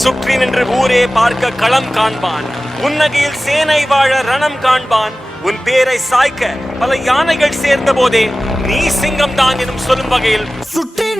சுற்றி நின்று ஊரே பார்க்க களம் காண்பான். உன்னகையில் சேனை வாழ ரணம் காண்பான். உன் பேரை சாய்க்க பல யானைகள் சேர்ந்த போதே நீ சிங்கம் தான் எனும் சொல்லும் வகையில் சுற்றி